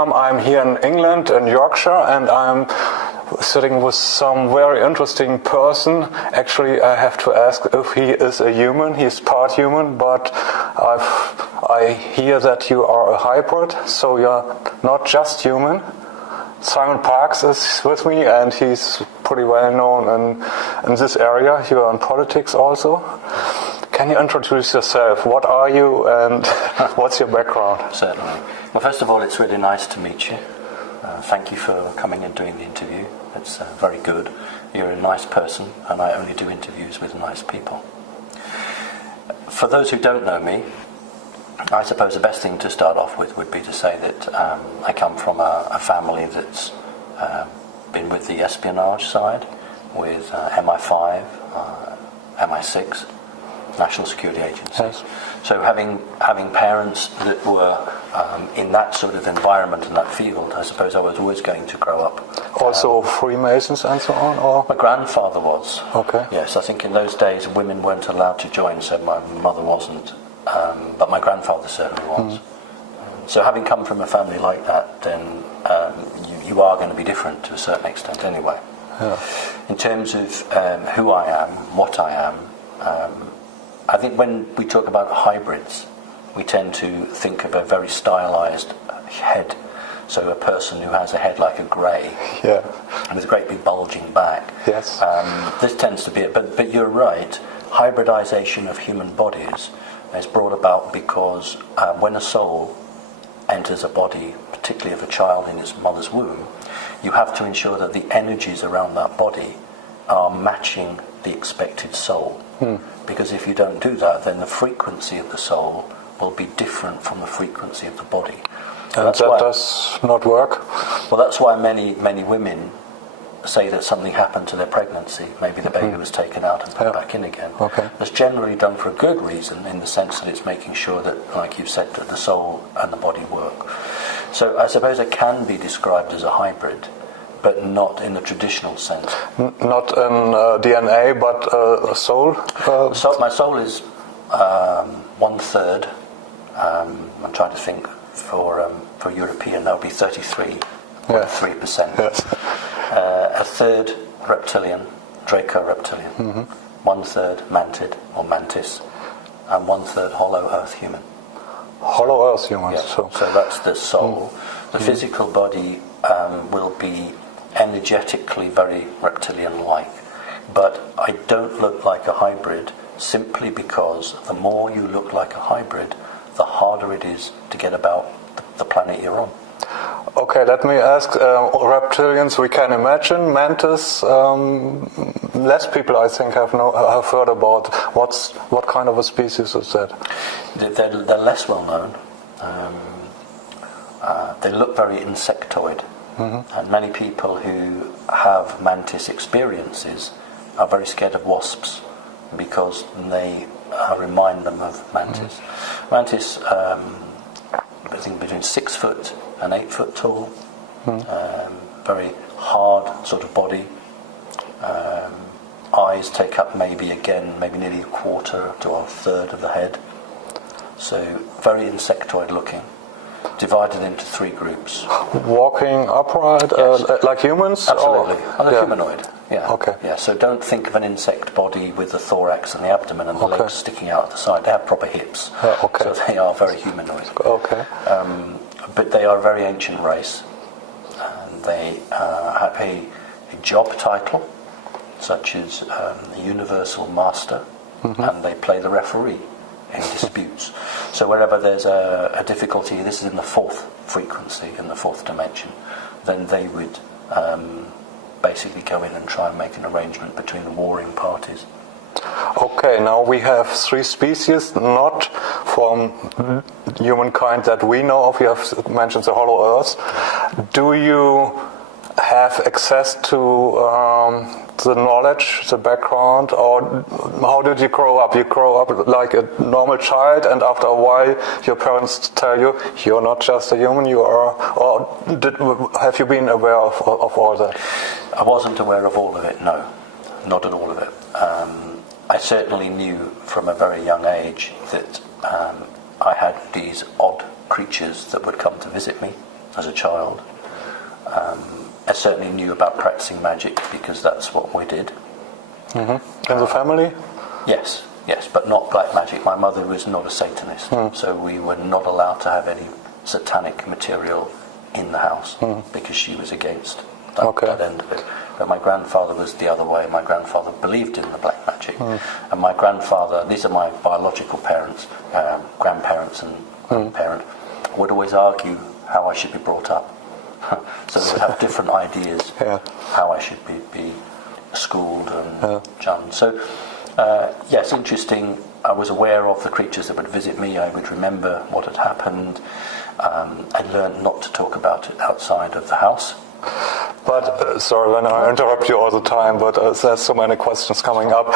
time I'm here in England, in Yorkshire, and I'm sitting with some very interesting person. Actually, I have to ask if he is a human. He's part human, but I hear that you are a hybrid, so you're not just human. Simon Parkes is with me, and he's pretty well known in this area. You are in politics also. Can you introduce yourself? What are you, and what's your background? Certainly. Well, first of all, it's really nice to meet you. Thank you for coming and doing the interview. It's very good. You're a nice person, and I only do interviews with nice people. For those who don't know me, I suppose the best thing to start off with would be to say that I come from a family that's been with the espionage side, with MI5, MI6, National Security Agencies. Yes. So having parents that were in that sort of environment and that field, I suppose I was always going to grow up. Also Freemasons and so on? Or? My grandfather was. Okay. Yes, I think in those days women weren't allowed to join, so my mother wasn't. But my grandfather certainly was. So having come from a family like that, then you are going to be different to a certain extent anyway. Yeah. In terms of who I am, what I am, I think when we talk about hybrids, we tend to think of a very stylized head. So a person who has a head like a grey, yeah, and with a great big bulging back. Yes. This tends to be it. But you're right. Hybridization of human bodies is brought about because when a soul enters a body, particularly of a child in its mother's womb, you have to ensure that the energies around that body are matching the expected soul. Because if you don't do that, then the frequency of the soul will be different from the frequency of the body. And that does not work? Well, that's why many women say that something happened to their pregnancy. Maybe the baby was taken out and put back in again. Okay. That's generally done for a good reason, in the sense that it's making sure that, like you've said, that the soul and the body work. So I suppose it can be described as a hybrid, but not in the traditional sense. Not in DNA, but a soul? So my soul is 1/3. I'm trying to think for European, that would be 33.3%. Yes. A third reptilian, Draco reptilian. 1/3 mantid or mantis, and 1/3 hollow earth human. Hollow earth human. Yeah. So that's the soul. The physical body will be energetically very reptilian-like, but I don't look like a hybrid simply because the more you look like a hybrid, the harder it is to get about the planet you're on. Okay, let me ask, reptilians we can imagine, mantis, less people I think have heard about. What kind of a species is that? They're less well known. They look very insectoid, and many people who have mantis experiences are very scared of wasps because they remind them of mantis. Mantis, I think between 6 foot and 8 foot tall, very hard sort of body. Eyes take up maybe nearly a quarter to a third of the head. So very insectoid looking, divided into 3 groups. Walking upright, Yes. like humans? Absolutely. They're humanoid. Yeah. Okay. Yeah. So don't think of an insect body with the thorax and the abdomen and the legs sticking out at the side. They have proper hips. Okay. So they are very humanoid. Okay. But they are a very ancient race, and they have a job title, such as the Universal Master, and they play the referee in disputes. So wherever there's a difficulty, this is in the 4th frequency, in the 4th dimension, then they would basically go in and try and make an arrangement between the warring parties. Okay, now we have 3 species, not from humankind that we know of. You have mentioned the Hollow Earth. Do you have access to the knowledge, the background, or how did you grow up? You grow up like a normal child, and after a while your parents tell you, you're not just a human, you are, or have you been aware of all that? I wasn't aware of all of it, no, not at all of it. I certainly knew from a very young age that I had these odd creatures that would come to visit me as a child. I certainly knew about practicing magic because that's what we did. Mm-hmm. In the family? Yes, but not black magic. My mother was not a Satanist, so we were not allowed to have any satanic material in the house because she was against that end of it. But my grandfather was the other way. My grandfather believed in the black magic. And my grandfather, these are my biological parents, grandparents and grandparent, would always argue how I should be brought up. So they would have different ideas how I should be schooled and done. So, yes, interesting. I was aware of the creatures that would visit me. I would remember what had happened. I learned not to talk about it outside of the house. But, sorry when I interrupt you all the time, but there's so many questions coming up.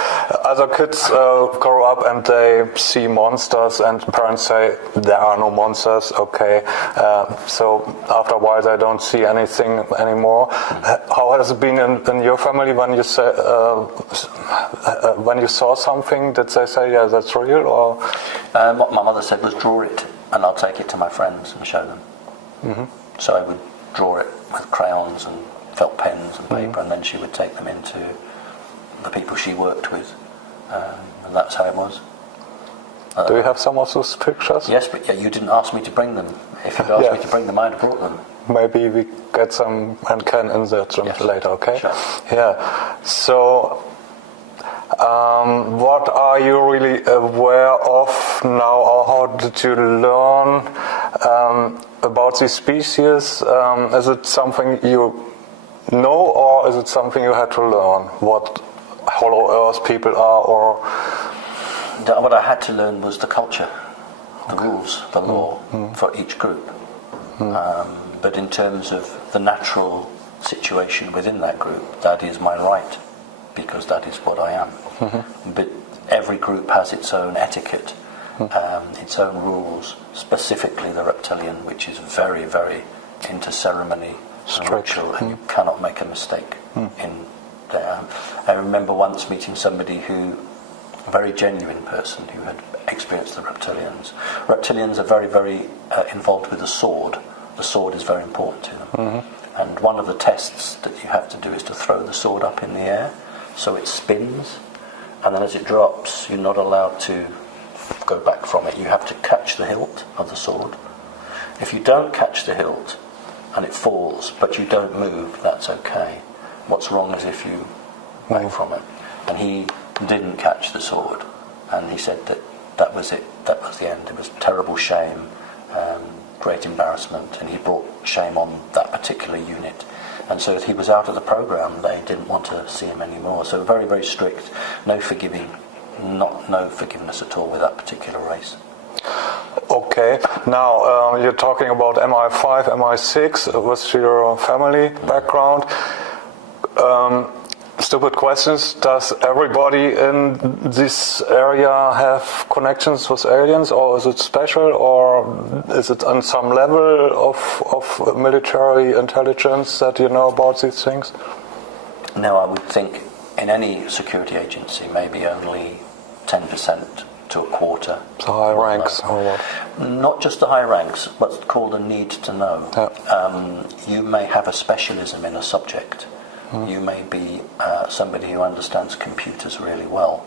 Other kids grow up and they see monsters and parents say there are no monsters, okay. So after a while they don't see anything anymore. How has it been in your family when you say, when you saw something? Did they say, yeah, that's real? Or what my mother said was, draw it and I'll take it to my friends and show them. So I would draw it with crayons and felt pens and paper, and then she would take them into the people she worked with, and that's how it was. Do you have some of those pictures? Yes, but you didn't ask me to bring them. If you'd asked me to bring them, I'd have brought them. Maybe we get some and can insert them later, okay? Sure. Yeah. So, what are you really aware of now, or how did you learn about these species? Is it something you know, or is it something you had to learn? What Hollow Earth people are, or what I had to learn was the culture, the rules, the law for each group. But in terms of the natural situation within that group, that is my right, because that is what I am. But every group has its own etiquette, its own rules, specifically the reptilian, which is very, very into ceremony and ritual, and you cannot make a mistake in there. I remember once meeting somebody a very genuine person who had experienced the reptilians. Reptilians are very, very involved with the sword. The sword is very important to them. And one of the tests that you have to do is to throw the sword up in the air so it spins, and then as it drops, you're not allowed to go back from it. You have to catch the hilt of the sword. If you don't catch the hilt and it falls, but you don't move, that's okay. What's wrong is if you back from it. And he didn't catch the sword, and he said that was it, that was the end. It was terrible shame, great embarrassment, and he brought shame on that particular unit. And so he was out of the program. They didn't want to see him anymore. So very, very strict, no forgiveness at all with that particular race. Okay, now you're talking about MI5, MI6 with your family background. Stupid questions. Does everybody in this area have connections with aliens, or is it special, or is it on some level of military intelligence that you know about these things? No, I would think in any security agency maybe only 10% to a quarter. The high ranks or what? Not just the high ranks, what's called a need to know. You may have a specialism in a subject. You may be somebody who understands computers really well.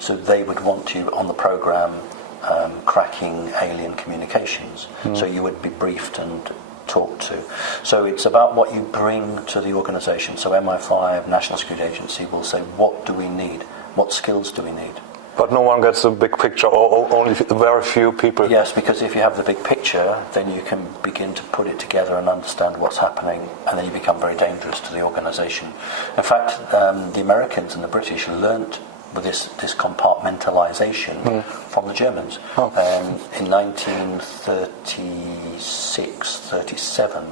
So they would want you on the program cracking alien communications. So you would be briefed and talked to. So it's about what you bring to the organisation. So MI5, National Security Agency, will say, what do we need? What skills do we need? But no one gets the big picture, or only very few people. Yes, because if you have the big picture, then you can begin to put it together and understand what's happening, and then you become very dangerous to the organisation. In fact, the Americans and the British learnt with this compartmentalisation from the Germans. In 1936-37,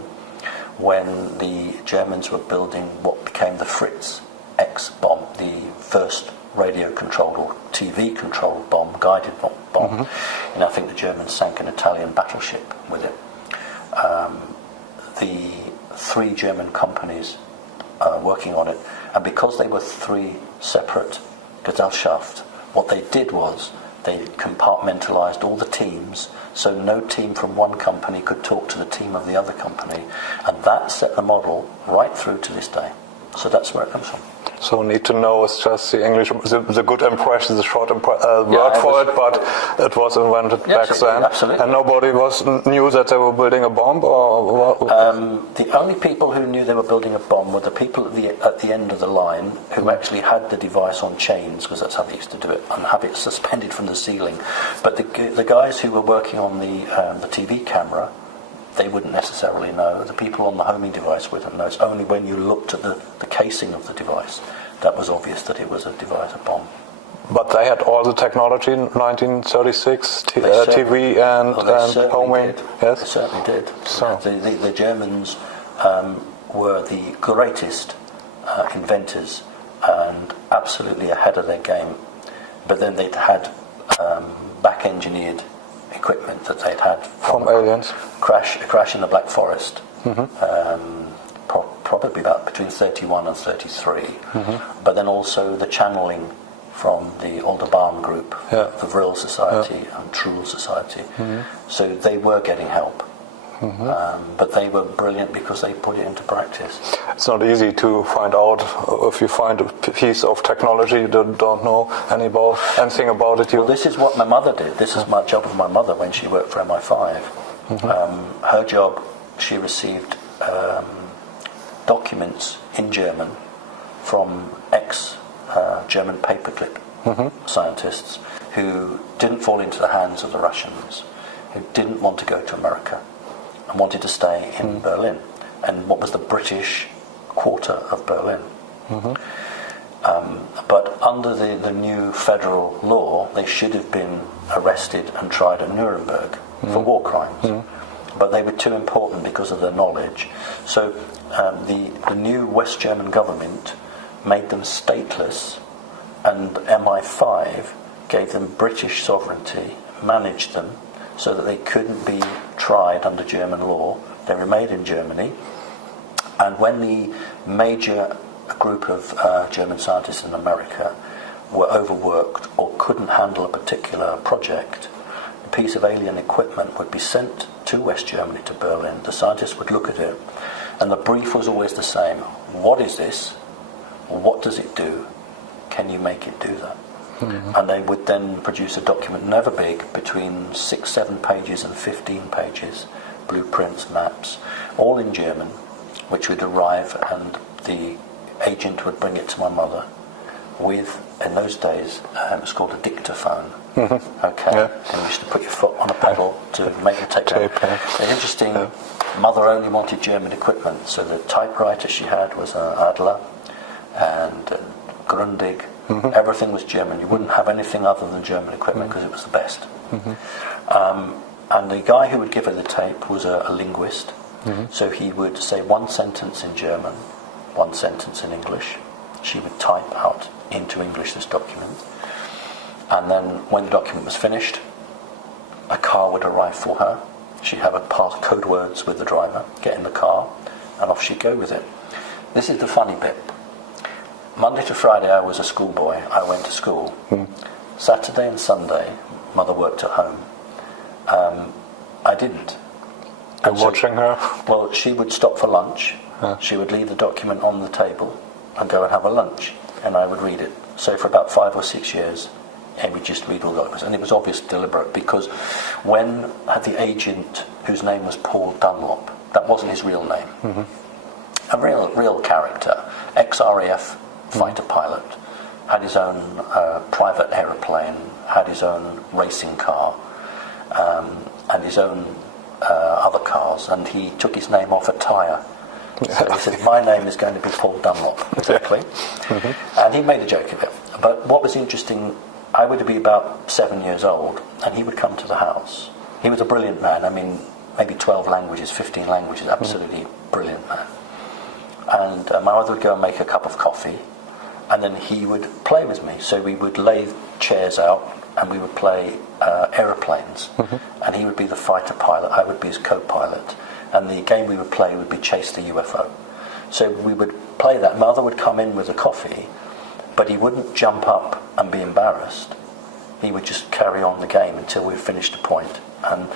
when the Germans were building what became the Fritz X bomb, the first radio-controlled or TV-controlled bomb, guided bomb. And I think the Germans sank an Italian battleship with it. The 3 German companies working on it, and because they were 3 separate Gesellschaft, what they did was They compartmentalized all the teams, so no team from one company could talk to the team of the other company, and that set the model right through to this day. So that's where it comes from. So need to know is just the English, the good impression, the short word for it, but it was invented back then. Absolutely. And nobody knew that they were building a bomb, or what? The only people who knew they were building a bomb were the people at the end of the line who actually had the device on chains, because that's how they used to do it, and have it suspended from the ceiling. But the guys who were working on the TV camera, they wouldn't necessarily know. The people on the homing device wouldn't know. It's only when you looked at the casing of the device that was obvious that it was a device, a bomb. But they had all the technology in 1936, TV and homing. Did. Yes, they certainly did. So the Germans were the greatest inventors and absolutely ahead of their game. But then they'd had back-engineered equipment that they'd had from aliens. A crash in the Black Forest, probably about between 31 and 33. But then also the channeling from the Aldebaran group, the Vril Society and Truhl Society. So they were getting help. But they were brilliant because they put it into practice. It's not easy to find out if you find a piece of technology you don't know anything about it. Well, this is what my mother did. This is my job of my mother when she worked for MI5. Her job, she received documents in German from ex-German paperclip scientists who didn't fall into the hands of the Russians, who didn't want to go to America and wanted to stay in Berlin, and what was the British quarter of Berlin. But under the new federal law, they should have been arrested and tried at Nuremberg for war crimes. But they were too important because of their knowledge. So the new West German government made them stateless, and MI5 gave them British sovereignty, managed them, so that they couldn't be tried under German law. They remained in Germany, and when the major group of German scientists in America were overworked or couldn't handle a particular project, a piece of alien equipment would be sent to West Germany, to Berlin. The scientists would look at it, and the brief was always the same. What is this? What does it do? Can you make it do that? And they would then produce a document, never big, between 6-7 pages and 15 pages, blueprints, maps, all in German, which would arrive, and the agent would bring it to my mother with, in those days, it was called a dictaphone. And you used to put your foot on a pedal to make the tape. The interesting, mother only wanted German equipment, so the typewriter she had was an Adler and Grundig. Everything was German. You wouldn't have anything other than German equipment because it was the best. And the guy who would give her the tape was a linguist. So he would say one sentence in German, one sentence in English. She would type out into English this document. And then when the document was finished, a car would arrive for her. She'd have a pass code words with the driver, get in the car, and off she'd go with it. This is the funny bit. Monday to Friday I was a schoolboy. I went to school. Saturday and Sunday, mother worked at home. I didn't. And watching her? Well, she would stop for lunch. She would leave the document on the table and go and have a lunch, and I would read it. So for about 5 or 6 years, and we just read all the documents. And it was obviously deliberate, because when the agent, whose name was Paul Dunlop, that wasn't his real name, a real character, ex-RAF fighter pilot, had his own private aeroplane, had his own racing car, and his own other cars, and he took his name off a tyre. So he said, my name is going to be Paul Dunlop, exactly. And he made a joke of it. But what was interesting, I would be about 7 years old, and he would come to the house. He was a brilliant man. I mean, maybe 12 languages, 15 languages, absolutely brilliant man. And my mother would go and make a cup of coffee, and then he would play with me. So we would lay chairs out, and we would play aeroplanes. And he would be the fighter pilot, I would be his co-pilot. And the game we would play would be Chase the UFO. So we would play that. Mother would come in with a coffee, but he wouldn't jump up and be embarrassed. He would just carry on the game until we finished a point. And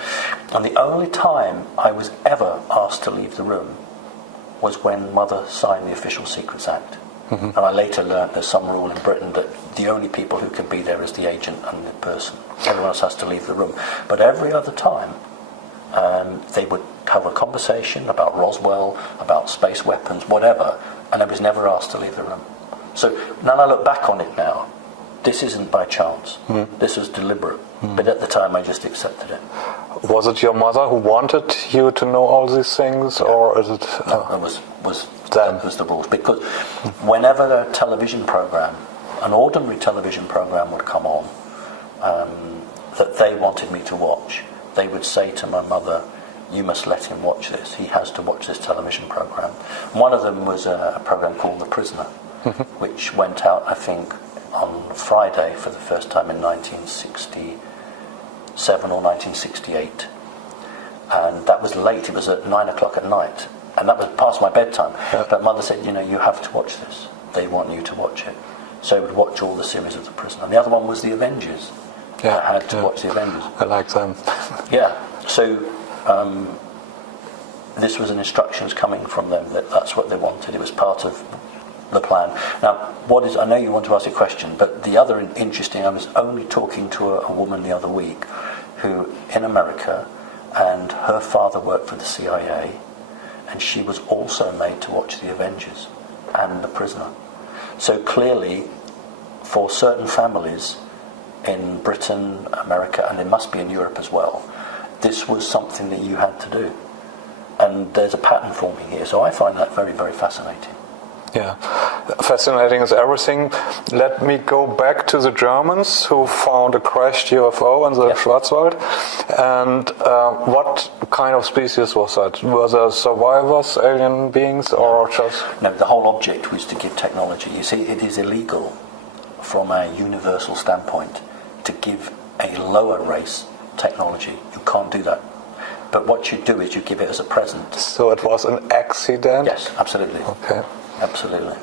the only time I was ever asked to leave the room was when Mother signed the Official Secrets Act. And I later learned there's some rule in Britain that the only people who can be there is the agent and the person. Everyone else has to leave the room. But every other time, they would have a conversation about Roswell, about space weapons, whatever, and I was never asked to leave the room. So now I look back on it now, this isn't by chance. This was deliberate. But at the time, I just accepted it. Was it your mother who wanted you to know all these things, or is it? No, that was the rules. Because whenever a television program, an ordinary television program would come on, that they wanted me to watch, they would say to my mother, "You must let him watch this. He has to watch this television program." One of them was a program called The Prisoner, which went out, I think, on Friday for the first time in 1967 or 1968. And that was late. It was at 9 o'clock at night. And that was past my bedtime. Yeah. But Mother said, you have to watch this. They want you to watch it. So I would watch all the series of The Prisoner. And the other one was The Avengers. Yeah, I had to watch The Avengers. I like them. Yeah. So this was an instructions coming from them that's what they wanted. It was part of the plan. Now, I know you want to ask a question, but the other interesting, I was only talking to a woman the other week who, in America, and her father worked for the CIA, and she was also made to watch The Avengers and The Prisoner. So clearly, for certain families in Britain, America, and it must be in Europe as well, this was something that you had to do. And there's a pattern forming here, so I find that very, very fascinating. Yeah, fascinating is everything. Let me go back to the Germans who found a crashed UFO in the Schwarzwald. And what kind of species was that? Were there survivors, alien beings, or just... No, the whole object was to give technology. You see, it is illegal from a universal standpoint to give a lower race technology. You can't do that. But what you do is you give it as a present. So it was an accident? Yes, absolutely. Okay. Absolutely.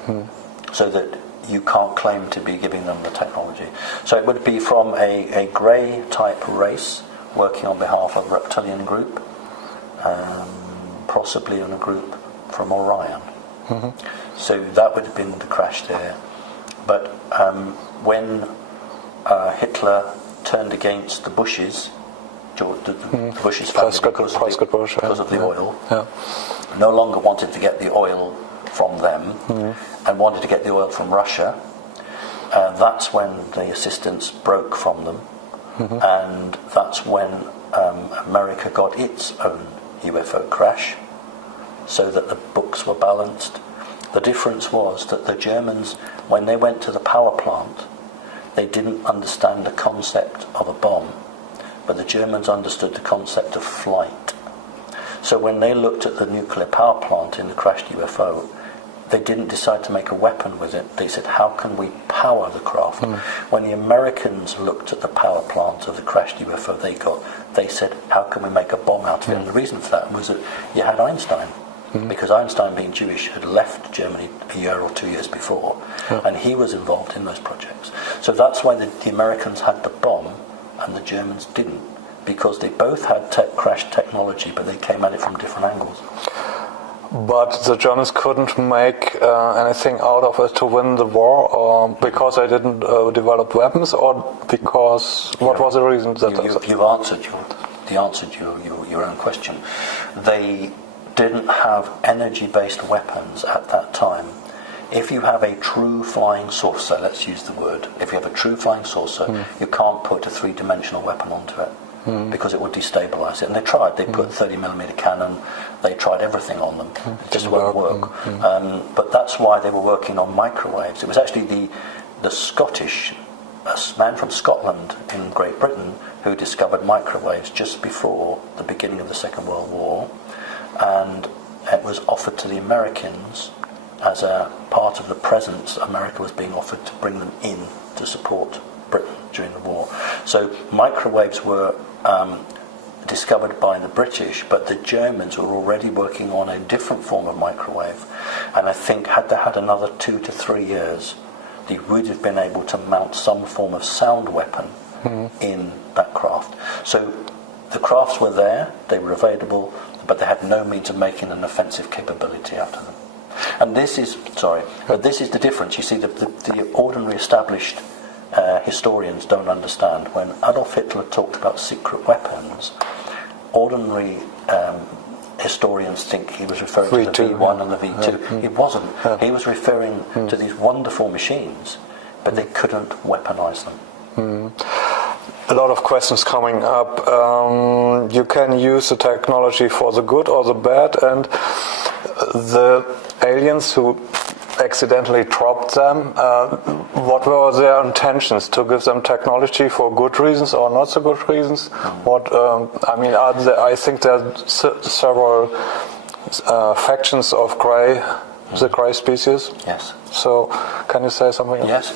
So that you can't claim to be giving them the technology. So it would be from a grey type race working on behalf of a reptilian group, possibly in a group from Orion. So that would have been the crash there. But when Hitler turned against the Bushes, the Bushes family, because of the oil, no longer wanted to get the oil from them and wanted to get the oil from Russia. That's when the assistance broke from them, and that's when America got its own UFO crash, so that the books were balanced. The difference was that the Germans, when they went to the power plant, they didn't understand the concept of a bomb, but the Germans understood the concept of flight. So when they looked at the nuclear power plant in the crashed UFO, they didn't decide to make a weapon with it. They said, how can we power the craft? When the Americans looked at the power plant of the crashed UFO they said, how can we make a bomb out of it? And the reason for that was that you had Einstein, because Einstein, being Jewish, had left Germany a year or 2 years before, and he was involved in those projects. So that's why the Americans had the bomb and the Germans didn't, because they both had crashed technology, but they came at it from different angles. But the Germans couldn't make anything out of it to win the war, or because they didn't develop weapons, or because what was the reason? You've answered your own question. They didn't have energy-based weapons at that time. If you have a true flying saucer, let's use the word, if you have a true flying saucer, you can't put a three-dimensional weapon onto it. Because it would destabilise it. And they tried. They put 30mm cannon. They tried everything on them. It just won't work. But that's why they were working on microwaves. It was actually the Scottish, a man from Scotland in Great Britain, who discovered microwaves just before the beginning of the Second World War. And it was offered to the Americans as a part of the presents America was being offered to bring them in to support Britain during the war. So microwaves were discovered by the British, but the Germans were already working on a different form of microwave. And I think had they had another 2 to 3 years, they would have been able to mount some form of sound weapon in that craft. So the crafts were there, they were available, but they had no means of making an offensive capability out of them. And this is the difference. You see, the ordinary established historians don't understand. When Adolf Hitler talked about secret weapons, ordinary historians think he was referring to the V1 and the V2. It wasn't. He was referring to these wonderful machines, but they couldn't weaponize them. A lot of questions coming up. You can use the technology for the good or the bad, and the aliens who accidentally dropped them, what were their intentions? To give them technology for good reasons or not so good reasons? I think there are several factions of the grey species. Yes. So, can you say something? Yes.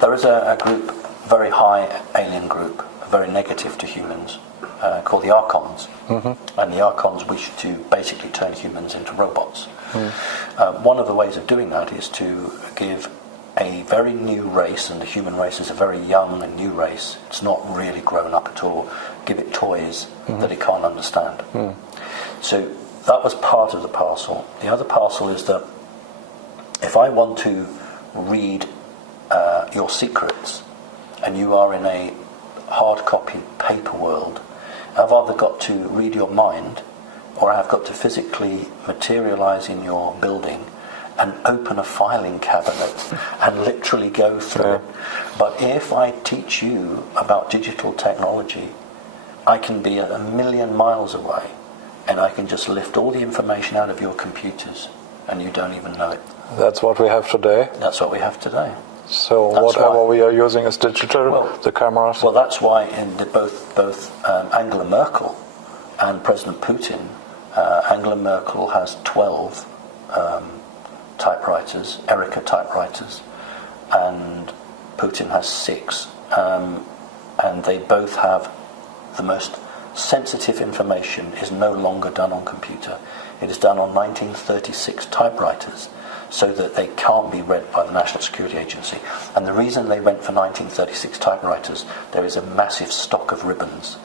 There is a group, very high alien group, very negative to humans, called the Archons. And the Archons wish to basically turn humans into robots. One of the ways of doing that is to give a very new race, and the human race is a very young and new race, it's not really grown up at all, give it toys that it can't understand. So that was part of the parcel. The other parcel is that if I want to read your secrets, and you are in a hard copy paper world, I've either got to read your mind, or I've got to physically materialize in your building and open a filing cabinet and literally go through it. But if I teach you about digital technology, I can be a million miles away, and I can just lift all the information out of your computers, and you don't even know it. That's what we have today? That's what we have today. So that's whatever we are using is digital, the cameras? Well, that's why in both Angela Merkel and President Putin, Angela Merkel has 12 typewriters, Erica typewriters, and Putin has 6. And they both have the most sensitive information is no longer done on computer. It is done on 1936 typewriters, so that they can't be read by the National Security Agency. And the reason they went for 1936 typewriters, there is a massive stock of ribbons.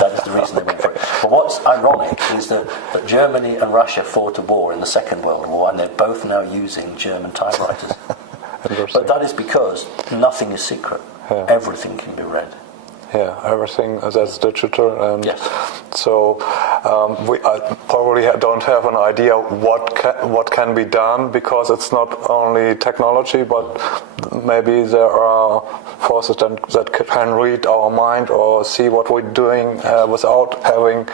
That is the reason they went for it. But what's ironic is that Germany and Russia fought a war in the Second World War, and they're both now using German typewriters. But that is because nothing is secret. Everything can be read. Yeah, everything that's digital, and yes. So we probably don't have an idea what can be done, because it's not only technology, but maybe there are forces that can read our mind or see what we're doing without having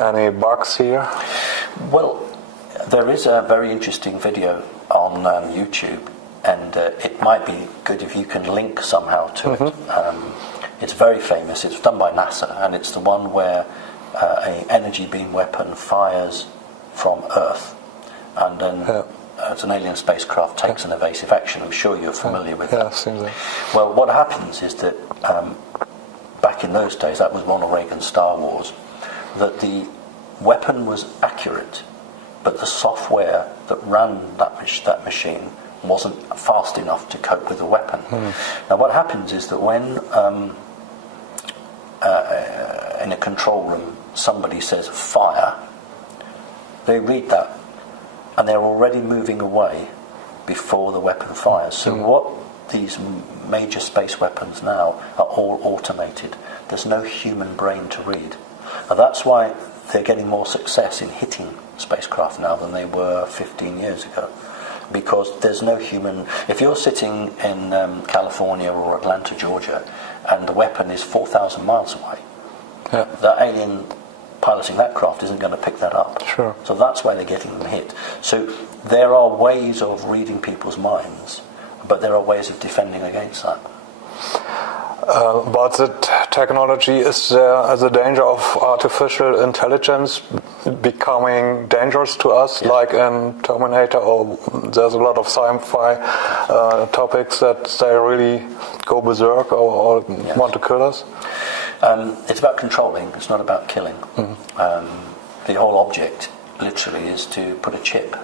any bugs here. Well, there is a very interesting video on YouTube, and it might be good if you can link somehow to it. It's very famous. It's done by NASA, and it's the one where an energy beam weapon fires from Earth, and then it's an alien spacecraft takes an evasive action. I'm sure you're familiar with that. Seems like. Well, what happens is that back in those days, that was Ronald Reagan's Star Wars, that the weapon was accurate, but the software that ran that machine wasn't fast enough to cope with the weapon. Now what happens is that when in a control room somebody says fire, they read that and they're already moving away before the weapon fires. So what these major space weapons now are all automated. There's no human brain to read. Now that's why they're getting more success in hitting spacecraft now than they were 15 years ago. Because there's no human. If you're sitting in California or Atlanta, Georgia, and the weapon is 4,000 miles away, the alien piloting that craft isn't going to pick that up. Sure. So that's why they're getting them hit. So there are ways of reading people's minds, but there are ways of defending against that. But the technology, is there the danger of artificial intelligence becoming dangerous to us, like in Terminator, or there's a lot of sci-fi topics that they really go berserk or want to kill us? It's about controlling, it's not about killing. The whole object, literally, is to put a chip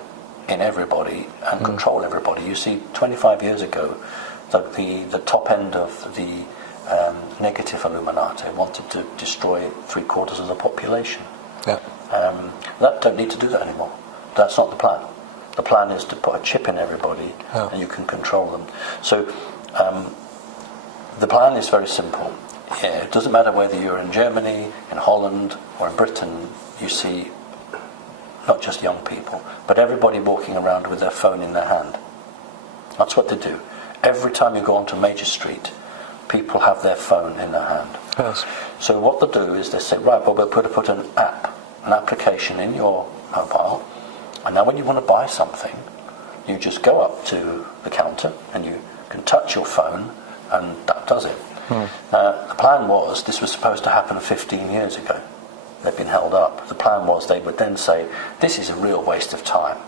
in everybody and control everybody. You see, 25 years ago, the top end of the negative Illuminati, wanted to destroy 3/4 of the population. Yeah. That don't need to do that anymore. That's not the plan. The plan is to put a chip in everybody, and you can control them. So the plan is very simple. Yeah, it doesn't matter whether you're in Germany, in Holland, or in Britain. You see not just young people, but everybody walking around with their phone in their hand. That's what they do. Every time you go onto a major street, people have their phone in their hand. Yes. So what they do is they say, right, well, we'll put an application in your mobile, and now when you want to buy something, you just go up to the counter and you can touch your phone, and that does it. The plan was, this was supposed to happen 15 years ago. They've been held up. The plan was they would then say, this is a real waste of time.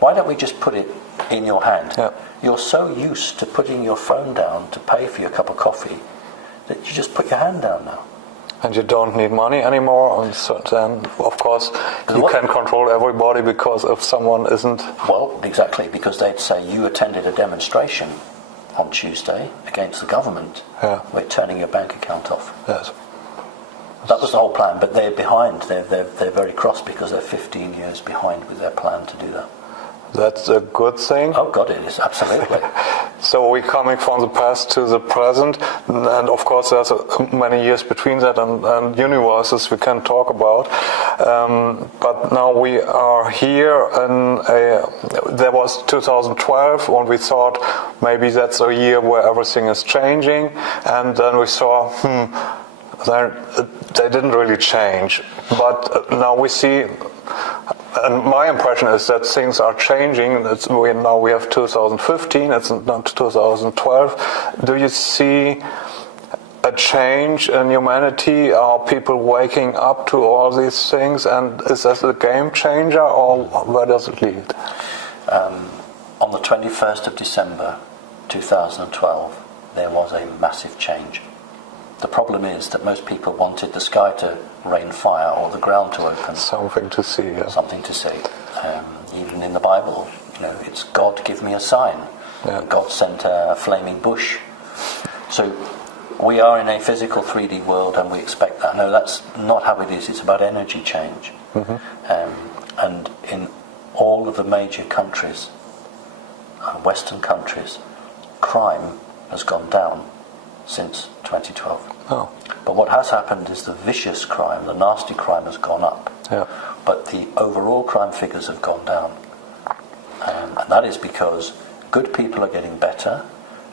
Why don't we just put it in your hand? Yeah. You're so used to putting your phone down to pay for your cup of coffee that you just put your hand down now. And you don't need money anymore, and so then, of course, you can control everybody, because if someone isn't... Well, exactly, because they'd say, you attended a demonstration on Tuesday against the government. Yeah. We're turning your bank account off. Yes. That was the whole plan, but they're behind. They're very cross because they're 15 years behind with their plan to do that. That's a good thing. Oh God, it is, absolutely. So we're coming from the past to the present, and of course there's many years between that, and universes we can talk about. But now we are here, and there was 2012 when we thought maybe that's a year where everything is changing, and then we saw, they didn't really change. But now we see, and my impression is that things are changing. Now we have 2015, it's not 2012. Do you see a change in humanity? Are people waking up to all these things? And is that a game changer, or where does it lead? On the 21st of December 2012, there was a massive change. The problem is that most people wanted the sky to rain fire or the ground to open. Something to see. Yeah. Something to see. Even in the Bible, it's God, give me a sign. Yeah. God sent a flaming bush. So we are in a physical 3D world, and we expect that. No, that's not how it is. It's about energy change. And in all of the major countries, Western countries, crime has gone down since 2012. Oh. But what has happened is the vicious crime, the nasty crime, has gone up. Yeah. But the overall crime figures have gone down. And that is because good people are getting better,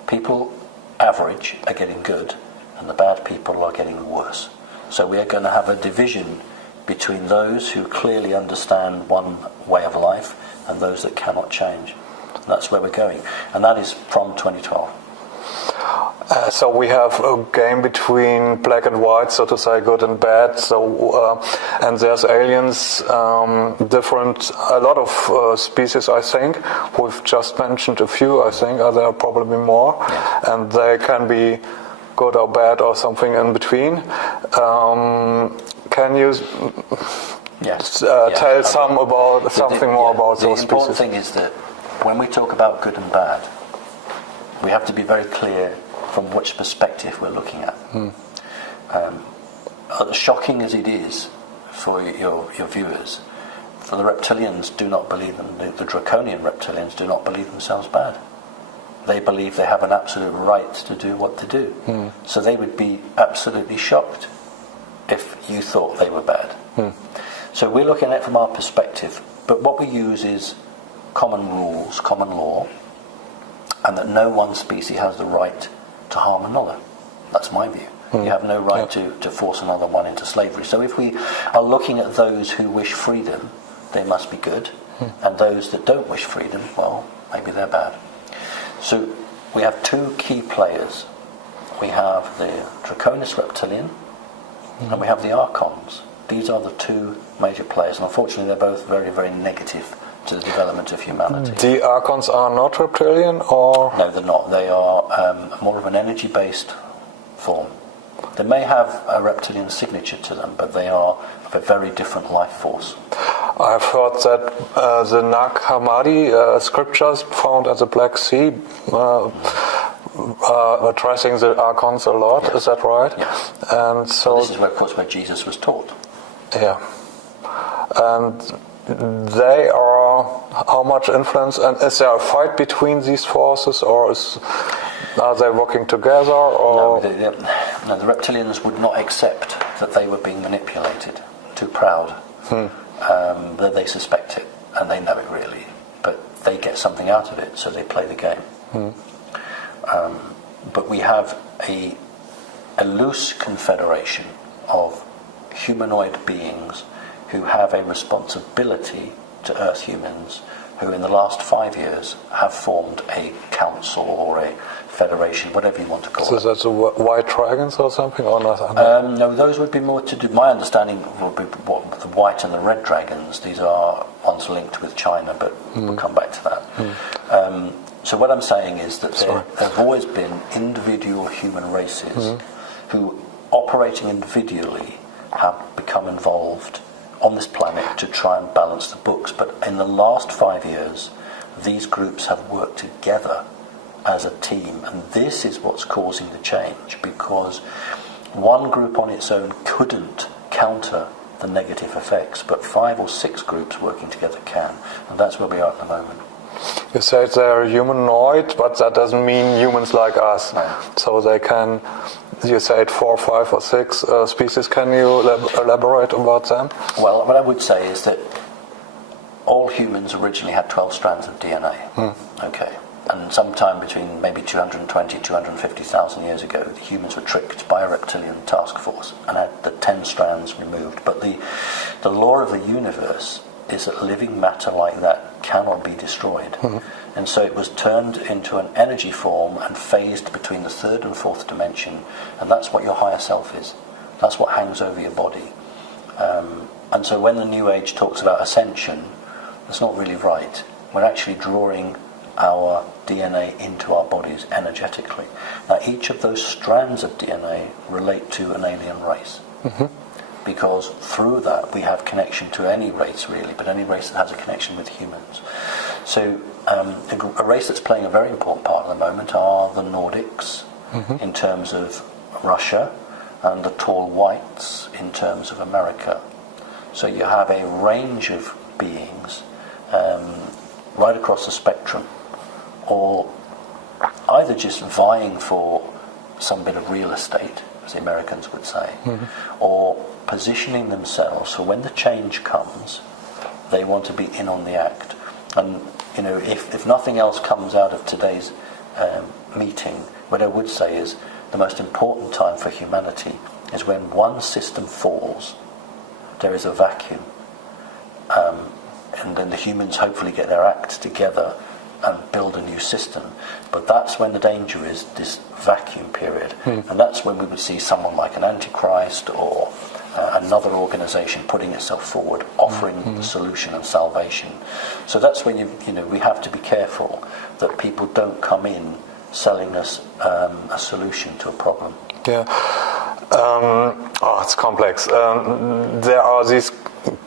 people average are getting good, and the bad people are getting worse. So we are going to have a division between those who clearly understand one way of life and those that cannot change. And that's where we're going. And that is from 2012. So we have a game between black and white, so to say, good and bad. So and there's aliens, different, a lot of species. I think we've just mentioned a few. I think there are probably more, and they can be good or bad or something in between. Can you tell something more about those species? The important thing is that when we talk about good and bad, we have to be very clear from which perspective we're looking at. Shocking as it is for your viewers, for the reptilians do not believe them, the draconian reptilians do not believe themselves bad. They believe they have an absolute right to do what they do. So they would be absolutely shocked if you thought they were bad. So we're looking at it from our perspective, but what we use is common rules, common law, and that no one species has the right to harm another. That's my view. You have no right to force another one into slavery. So if we are looking at those who wish freedom, they must be good, and those that don't wish freedom, well, maybe they're bad. So we have two key players. We have the Draconis reptilian, and we have the Archons. These are the two major players, and unfortunately they're both very, very negative to the development of humanity. The Archons are not reptilian, or...? No, they're not. They are more of an energy-based form. They may have a reptilian signature to them, but they are of a very different life force. I've heard that the Nag Hammadi scriptures found at the Black Sea addressing the archons a lot. Yes. Is that right? Yes. And so Well, this is where, of course, where Jesus was taught. yeah, and they are how much influence? And is there a fight between these forces, or are they working together? Or No, the reptilians would not accept that they were being manipulated. Too proud. That they suspect it, and they know it really, but they get something out of it, so they play the game. But we have a loose confederation of humanoid beings who have a responsibility to Earth humans, who in the last 5 years have formed a council or a federation, whatever you want to call it. So that's the white dragons or something, or not? No, those would be more to do. My understanding would be what the white and the red dragons. These are ones linked with China, but we'll come back to that. So what I'm saying is that there have always been individual human races who, operating individually, have become involved on this planet to try and balance the books. But in the last 5 years, these groups have worked together as a team, and this is what's causing the change, because one group on its own couldn't counter the negative effects, but 5 or 6 groups working together can, and that's where we are at the moment. You said they're humanoid, but that doesn't mean humans like us. No. So they can, you said 4, 5 or 6 species. Can you elaborate about them? Well, what I would say is that all humans originally had 12 strands of DNA. Okay. And sometime between maybe 220, 250,000 years ago, the humans were tricked by a reptilian task force and had the 10 strands removed. But the law of the universe is that living matter like that cannot be destroyed. And so it was turned into an energy form and phased between the 3rd and 4th dimension. And that's what your higher self is. That's what hangs over your body. And so when the New Age talks about ascension, that's not really right. We're actually drawing our DNA into our bodies energetically. Now, each of those strands of DNA relate to an alien race. Because through that we have connection to any race really, but any race that has a connection with humans. So a race that's playing a very important part at the moment are the Nordics in terms of Russia, and the tall whites in terms of America. So you have a range of beings right across the spectrum, or either just vying for some bit of real estate, as the Americans would say, or positioning themselves so when the change comes, they want to be in on the act. And you know, if nothing else comes out of today's meeting, what I would say is the most important time for humanity is when one system falls, there is a vacuum, and then the humans hopefully get their act together and build a new system. But that's when the danger is, this vacuum period. And that's when we would see someone like an Antichrist or another organisation putting itself forward, offering the solution and salvation. So that's when you know we have to be careful that people don't come in selling us a solution to a problem. Yeah. It's complex. There are these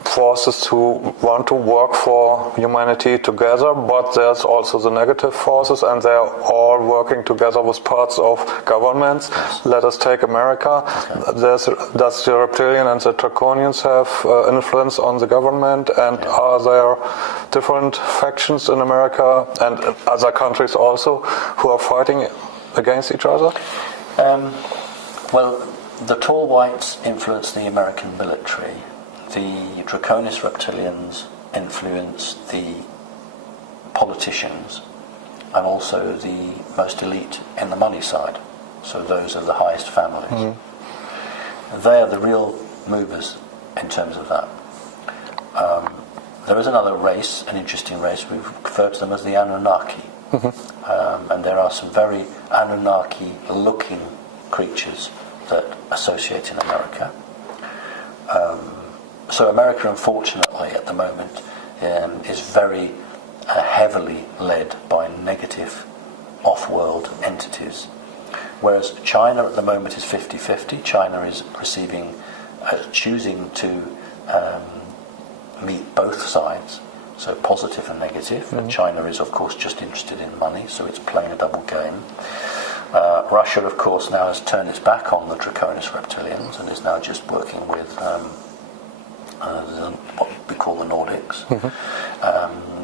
forces who want to work for humanity together, but there's also the negative forces, and they're all working together with parts of governments. Let us take America. Does the reptilian and the draconians have influence on the government, and are there different factions in America and in other countries also who are fighting against each other? Well, the tall whites influence the American military. The Draconis reptilians influence the politicians, and also the most elite in the money side. So those are the highest families. They are the real movers in terms of that. There is another race, an interesting race. We've referred to them as the Anunnaki. And there are some very Anunnaki-looking creatures that associate in America. So America, unfortunately, at the moment, is very heavily led by negative off-world entities. Whereas China at the moment is 50-50. China is choosing to meet both sides, so positive and negative. And China is, of course, just interested in money, so it's playing a double game. Russia, of course, now has turned its back on the Draconis reptilians and is now just working with what we call the Nordics.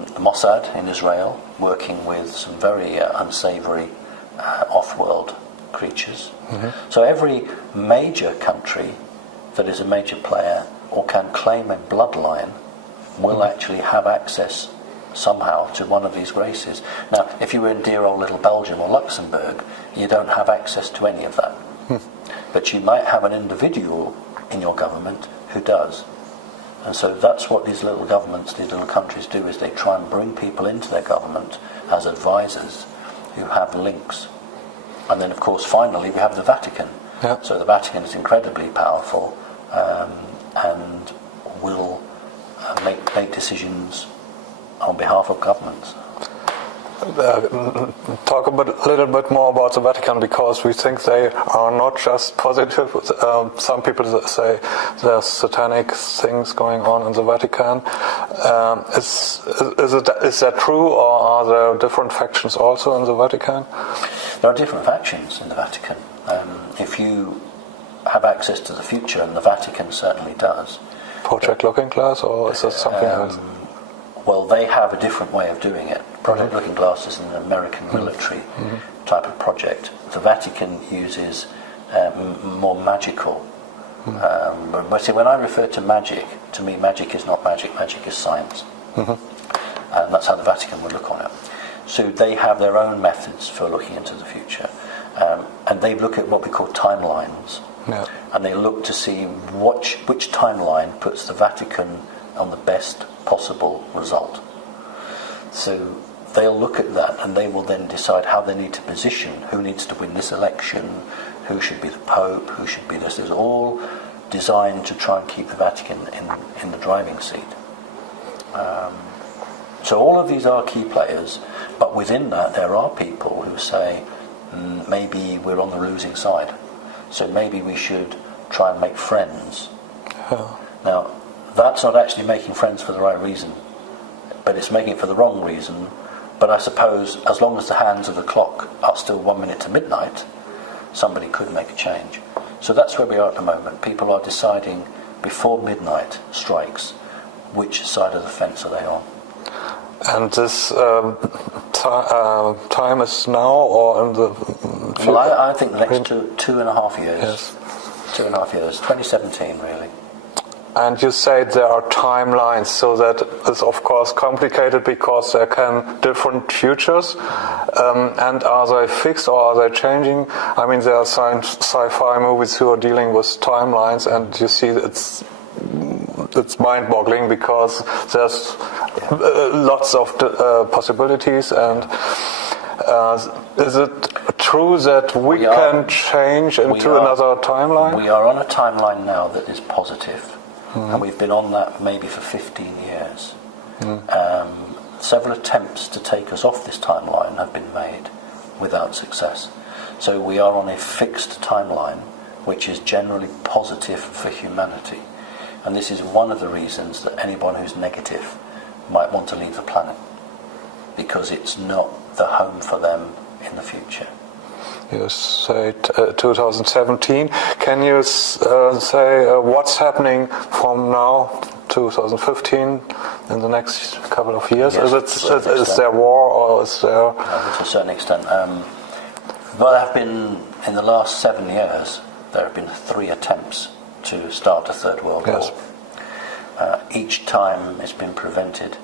The Mossad in Israel, working with some very unsavory off-world creatures. So every major country that is a major player or can claim a bloodline will actually have access somehow to one of these races. Now, if you were in dear old little Belgium or Luxembourg, you don't have access to any of that. But you might have an individual in your government who does. And so that's what these little governments, these little countries do, is they try and bring people into their government as advisors who have links. And then, of course, finally, we have the Vatican. Yeah. So the Vatican is incredibly powerful and will make decisions on behalf of governments. Talk a little bit more about the Vatican, because we think they are not just positive. Some people say there's satanic things going on in the Vatican. Is that true, or are there different factions also in the Vatican? There are different factions in the Vatican. If you have access to the future, and the Vatican certainly does. Project Looking Glass, or is that something else? Well, they have a different way of doing it. Project Looking Glass is an American military type of project. The Vatican uses more magical. But see, when I refer to magic, to me magic is not magic, magic is science. And that's how the Vatican would look on it. So they have their own methods for looking into the future. And they look at what we call timelines. Yeah. And they look to see which timeline puts the Vatican on the best possible result. So they'll look at that, and they will then decide how they need to position, who needs to win this election, who should be the Pope, who should be this. It's all designed to try and keep the Vatican in the driving seat. So all of these are key players, but within that there are people who say, maybe we're on the losing side, so maybe we should try and make friends. Now, that's not actually making friends for the right reason, but it's making it for the wrong reason. But I suppose as long as the hands of the clock are still 1 minute to midnight, somebody could make a change. So that's where we are at the moment. People are deciding before midnight strikes which side of the fence are they on. And this time is now, or in the future? Well, I think the next 2.5 years. Yes. 2.5 years, 2017 really. And you say there are timelines, so that is of course complicated because there can different futures. And are they fixed or are they changing? I mean, there are sci-fi movies who are dealing with timelines, and you see it's mind-boggling because there's lots of possibilities. And is it true that we can change into another timeline? We are on a timeline now that is positive. And we've been on that maybe for 15 years. Several attempts to take us off this timeline have been made without success. So we are on a fixed timeline which is generally positive for humanity. And this is one of the reasons that anyone who's negative might want to leave the planet, because it's not the home for them in the future. You say 2017. Can you say what's happening from now, 2015, in the next couple of years? Yes, is there war, or is there... To a certain extent. Well, there have been, in the last 7 years, there have been 3 attempts to start a Third World War. Each time it's been prevented.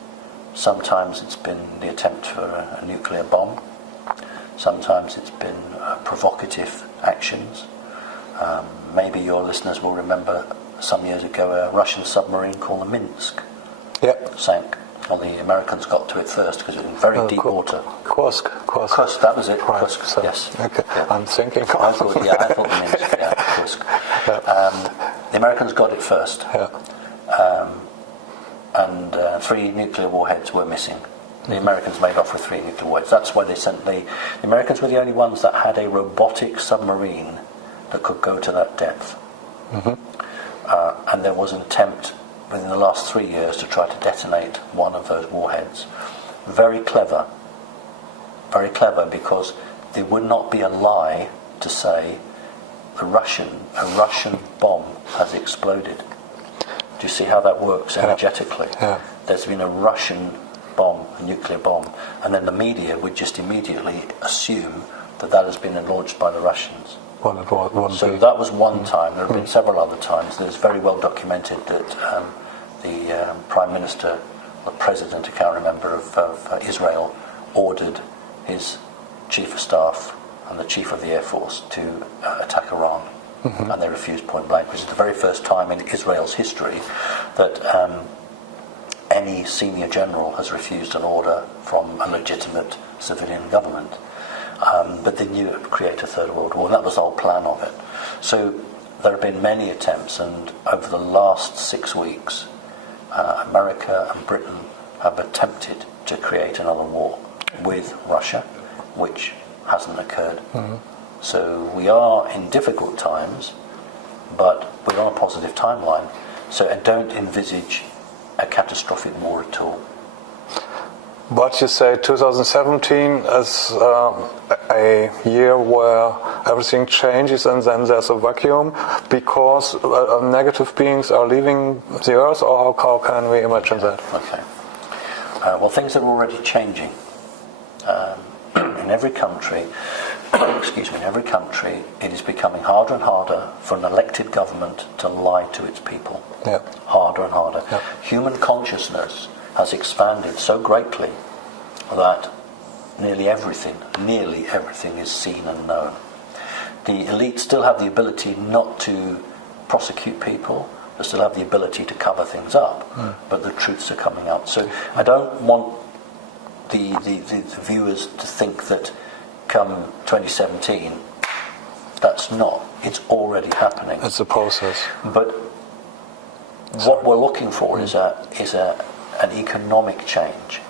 Sometimes it's been the attempt for a nuclear bomb. Sometimes it's been provocative actions. Maybe your listeners will remember some years ago a Russian submarine called the Minsk sank. Well, the Americans got to it first because it was in very deep water. Kursk, that was it. Right. Kursk, So, yes. Okay. Yeah. I'm thinking. I thought the Minsk, Kursk. The Americans got it first. And 3 nuclear warheads were missing. The Americans made off with 3 nuclear warheads. That's why they sent the Americans were the only ones that had a robotic submarine that could go to that depth. And there was an attempt within the last 3 years to try to detonate one of those warheads. Very clever, because there would not be a lie to say a Russian bomb has exploded. Do you see how that works energetically? Yeah. There's been a Russian bomb, a nuclear bomb, and then the media would just immediately assume that that has been launched by the Russians. Well, it won't So be. that was one time. There have been several other times. It's very well documented that the Prime Minister, the President, I can't remember, of Israel, ordered his Chief of Staff and the Chief of the Air Force to attack Iran. And they refused point blank, which is the very first time in Israel's history that any senior general has refused an order from a legitimate civilian government. But they knew it would create a third world war, and that was the whole plan of it. So there have been many attempts, and over the last 6 weeks, America and Britain have attempted to create another war with Russia, which hasn't occurred. So we are in difficult times, but we're on a positive timeline. So I don't envisage a catastrophic war at all. But you say 2017 is a year where everything changes and then there's a vacuum because negative beings are leaving the earth, or how can we imagine that? Okay. Well, things are already changing. In every country, it is becoming harder and harder for an elected government to lie to its people. Yeah. Harder and harder. Yeah. Human consciousness has expanded so greatly that nearly everything is seen and known. The elite still have the ability not to prosecute people, they still have the ability to cover things up, but the truths are coming out. So I don't want the viewers to think that come 2017, it's already happening. It's a process. But what we're looking for is an economic change,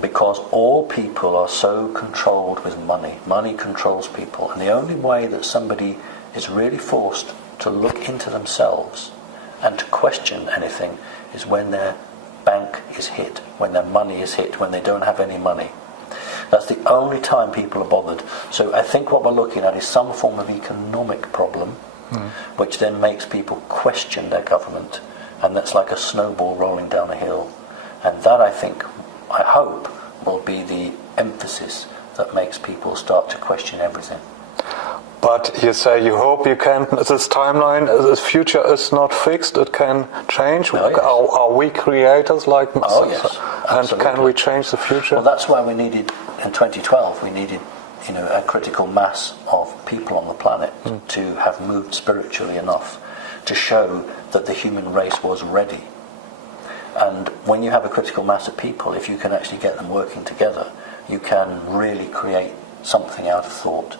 because all people are so controlled with money. Money controls people, and the only way that somebody is really forced to look into themselves and to question anything is when their bank is hit, when their money is hit, when they don't have any money. That's the only time people are bothered. So I think what we're looking at is some form of economic problem, which then makes people question their government, and that's like a snowball rolling down a hill. And that, I hope, will be the emphasis that makes people start to question everything. But you say you hope you can, this timeline, this future is not fixed, it can change. Oh, yes. Are we creators like Yes, and absolutely. can we change the future? Well, that's why we needed, in 2012, a critical mass of people on the planet to have moved spiritually enough to show that the human race was ready. And when you have a critical mass of people, if you can actually get them working together, you can really create something out of thought.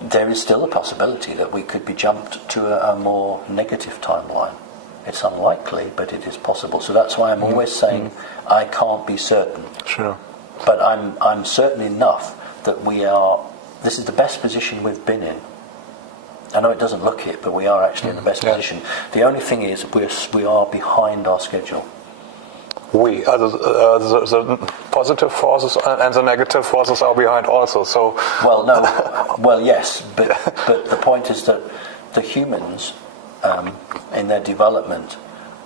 There is still a possibility that we could be jumped to a more negative timeline. It's unlikely, but it is possible. So that's why I'm always saying I can't be certain. Sure. But I'm certain enough that this is the best position we've been in. I know it doesn't look it, but we are actually in the best position. The only thing is we are behind our schedule. The positive forces and the negative forces are behind also. So Yes, but the point is that the humans in their development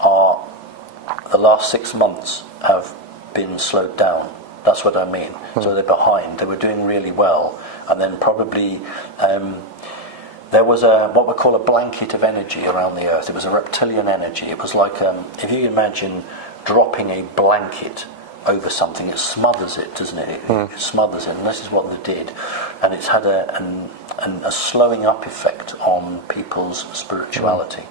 the last 6 months have been slowed down. That's what I mean. So they're behind. They were doing really well, and then probably there was what we call a blanket of energy around the Earth. It was a reptilian energy. It was like if you imagine dropping a blanket over something, it smothers it, doesn't it? It smothers it, and this is what they did. And it's had a slowing up effect on people's spirituality.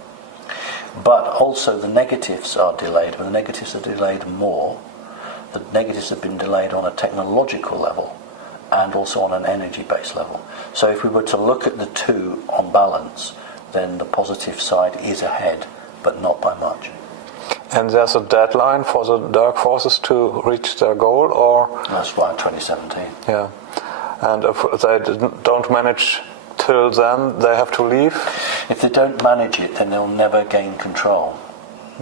But also the negatives are delayed, but the negatives are delayed more. The negatives have been delayed on a technological level and also on an energy-based level. So if we were to look at the two on balance, then the positive side is ahead, but not by much. And there's a deadline for the dark forces to reach their goal, or? That's right, 2017. Yeah. And if they don't manage till then, they have to leave? If they don't manage it, then they'll never gain control.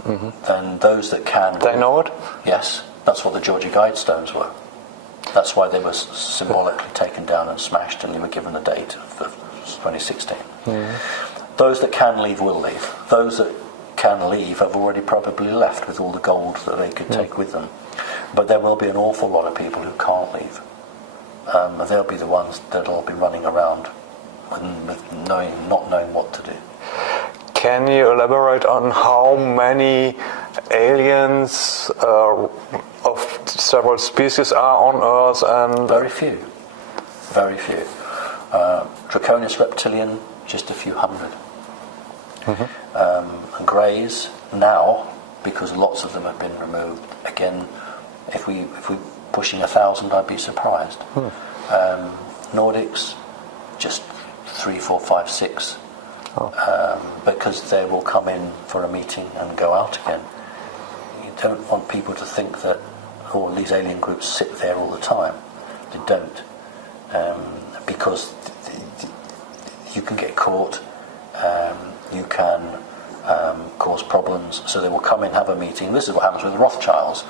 Then those that can... They know it? Yes. That's what the Georgia Guidestones were. That's why they were symbolically taken down and smashed, and they were given a date of 2016. Those that can leave will leave. Those that can leave have already probably left with all the gold that they could take with them. But there will be an awful lot of people who can't leave. They'll be the ones that'll be running around with not knowing what to do. Can you elaborate on how many aliens of several species are on Earth? And very few. Draconis reptilian, just a few hundred. And greys now, because lots of them have been removed. Again, if we're pushing 1,000, I'd be surprised. Nordics, just 3, 4, 5, 6. Because they will come in for a meeting and go out again. You don't want people to think that these alien groups sit there all the time. They don't, because you can get caught, you can cause problems. So they will come in, have a meeting. This is what happens with the Rothschilds.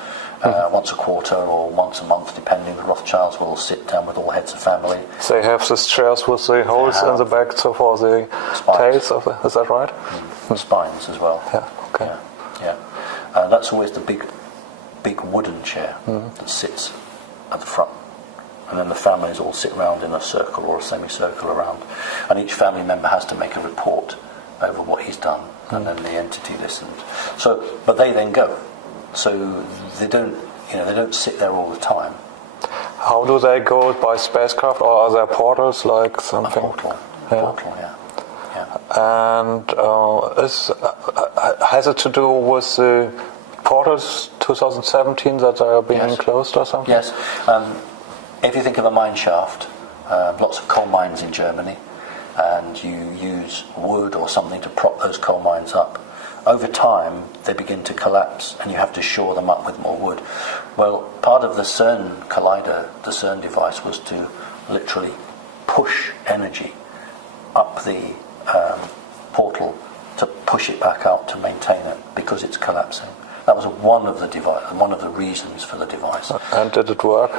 Once a quarter or once a month, depending, the Rothschilds will sit down with all heads of family. They have these chairs with the holes in the back, so for the tails of the, is that right? Spines as well. Yeah. Okay. Yeah. That's always the big wooden chair that sits at the front, and then the families all sit around in a circle or a semicircle around, and each family member has to make a report over what he's done, and then the entity listens. So, but they then go. So they don't sit there all the time. How do they go, by spacecraft, or are there portals like something? A portal, yeah. And has it to do with the portals 2017 that they are being closed or something? Yes. If you think of a mine shaft, lots of coal mines in Germany, and you use wood or something to prop those coal mines up, over time they begin to collapse and you have to shore them up with more wood. Well, part of the CERN collider, the CERN device, was to literally push energy up the portal to push it back out to maintain it because it's collapsing. That was one of the reasons for the device. And did it work?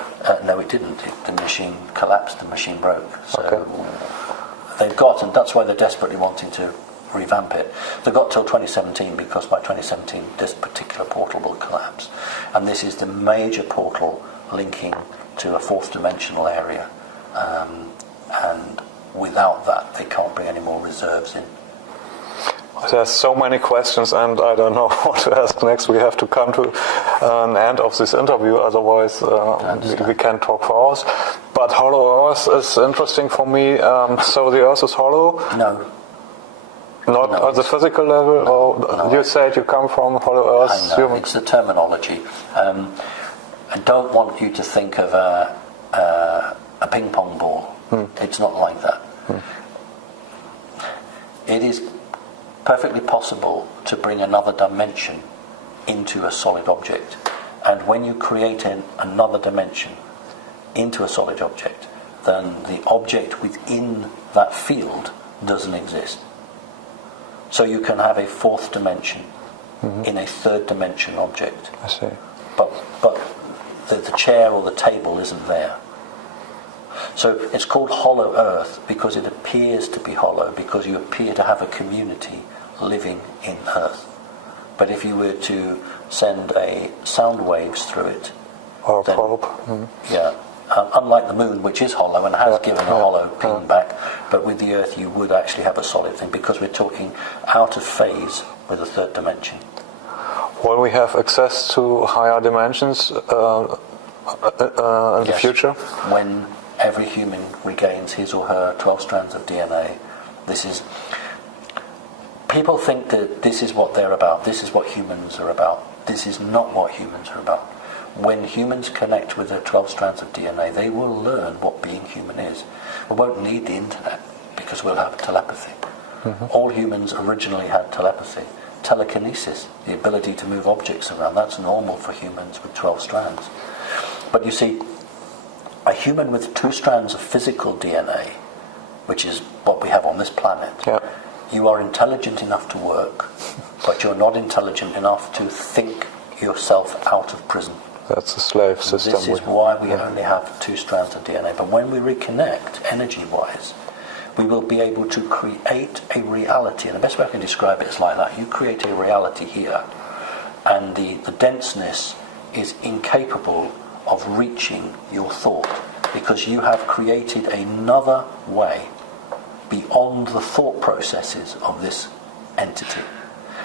No, it didn't. The machine collapsed, the machine broke. So they've got, and that's why they're desperately wanting to revamp it. They've got till 2017, because by 2017 this particular portal will collapse. And this is the major portal linking to a fourth dimensional area. And without that, they can't bring any more reserves in. There's so many questions, and I don't know what to ask next. We have to come to an end of this interview, otherwise we can't talk for hours. But Hollow Earth is interesting for me. So the Earth is hollow? No. Not at the physical level? No. You said you come from Hollow Earth? I know, it's the terminology. I don't want you to think of a ping pong ball. It's not like that. It is perfectly possible to bring another dimension into a solid object, and when you create another dimension into a solid object, then the object within that field doesn't exist. So you can have a fourth dimension in a third dimension object. I see. But the chair or the table isn't there. So it's called Hollow Earth because it appears to be hollow, because you appear to have a community living in Earth. But if you were to send sound waves through it, or a probe, unlike the moon, which is hollow and has given a hollow ping back, but with the Earth you would actually have a solid thing, because we're talking out of phase with a third dimension. Will we have access to higher dimensions in the future? When every human regains his or her 12 strands of DNA, people think that this is what they're about, this is what humans are about. This is not what humans are about. When humans connect with their 12 strands of DNA, they will learn what being human is. We won't need the internet because we'll have telepathy. All humans originally had telepathy. Telekinesis, the ability to move objects around, that's normal for humans with 12 strands. But you see, a human with 2 strands of physical DNA, which is what we have on this planet, you are intelligent enough to work, but you're not intelligent enough to think yourself out of prison. That's the slave system. This is why we only have 2 strands of DNA. But when we reconnect, energy-wise, we will be able to create a reality. And the best way I can describe it is like that. You create a reality here, and the denseness is incapable of reaching your thought, because you have created another way beyond the thought processes of this entity.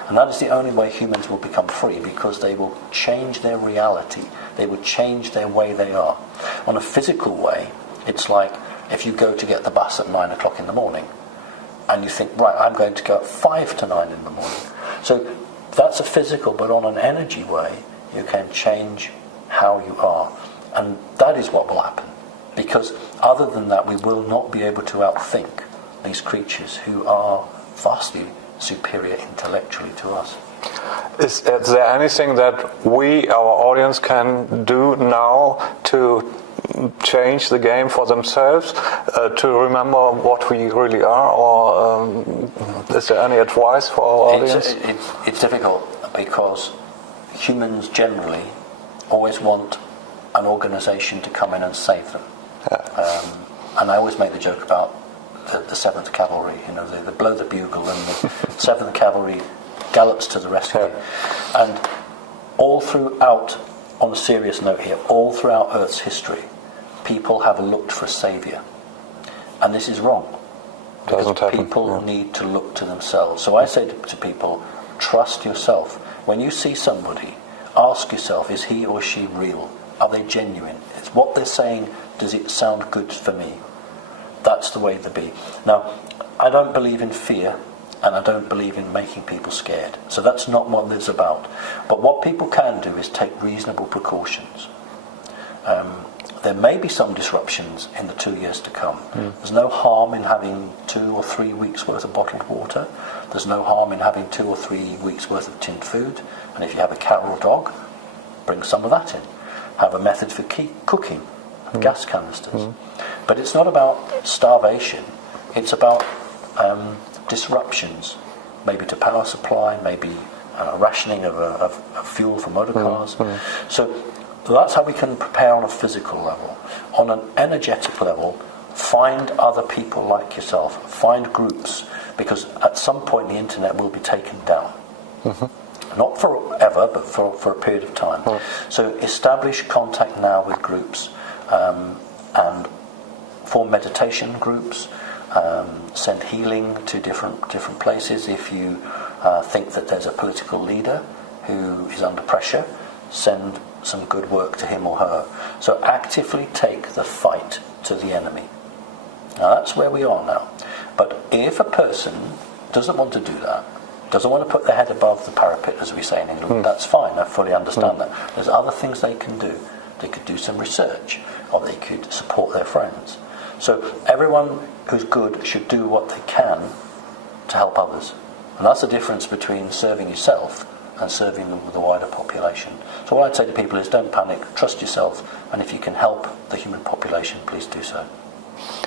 And that is the only way humans will become free, because they will change their reality, they will change their way they are. On a physical way, it's like if you go to get the bus at 9 o'clock in the morning, and you think, right, I'm going to go at 5 to 9 in the morning. So that's a physical, but on an energy way, you can change how you are. And that is what will happen. Because other than that, we will not be able to outthink these creatures who are vastly superior intellectually to us. Is there anything that we, our audience, can do now to change the game for themselves, to remember what we really are, or is there any advice for our audience? It's difficult, because humans generally always want an organisation to come in and save them. Yeah. And I always make the joke about the 7th Cavalry, they blow the bugle and the 7th Cavalry gallops to the rescue. Yeah. And all throughout, on a serious note here, all throughout Earth's history, people have looked for a saviour. And this is wrong. Because people need to look to themselves. So I say to people, trust yourself. When you see somebody, ask yourself, is he or she real? Are they genuine? Is what they're saying, does it sound good for me? That's the way to be. Now, I don't believe in fear, and I don't believe in making people scared. So that's not what this is about. But what people can do is take reasonable precautions. There may be some disruptions in the 2 years to come. There's no harm in having 2 or 3 weeks worth of bottled water. There's no harm in having 2 or 3 weeks worth of tinned food. And if you have a cat or a dog, bring some of that in. Have a method for cooking, gas canisters. But it's not about starvation. It's about disruptions, maybe to power supply, maybe rationing of fuel for motor cars. So that's how we can prepare on a physical level. On an energetic level, find other people like yourself, find groups, because at some point the internet will be taken down. Not forever, but for a period of time. So establish contact now with groups, and form meditation groups, send healing to different places. If you think that there's a political leader who is under pressure, send some good work to him or her. So actively take the fight to the enemy. Now that's where we are now. But if a person doesn't want to do that, doesn't want to put their head above the parapet, as we say in England, that's fine, I fully understand that. There's other things they can do. They could do some research, or they could support their friends. So everyone who's good should do what they can to help others. And that's the difference between serving yourself and serving the wider population. So what I'd say to people is, don't panic, trust yourself, and if you can help the human population, please do so.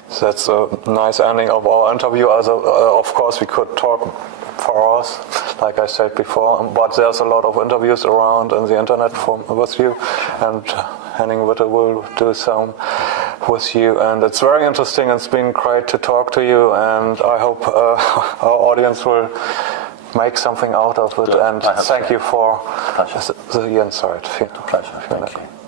So that's a nice ending of our interview. Of course, we could talk for hours, like I said before, but there's a lot of interviews around on the internet with you, and Henning Witte will do some with you, and it's very interesting. It's been great to talk to you, and I hope our audience will make something out of it. And thank you for the insight. Pleasure. Thank you.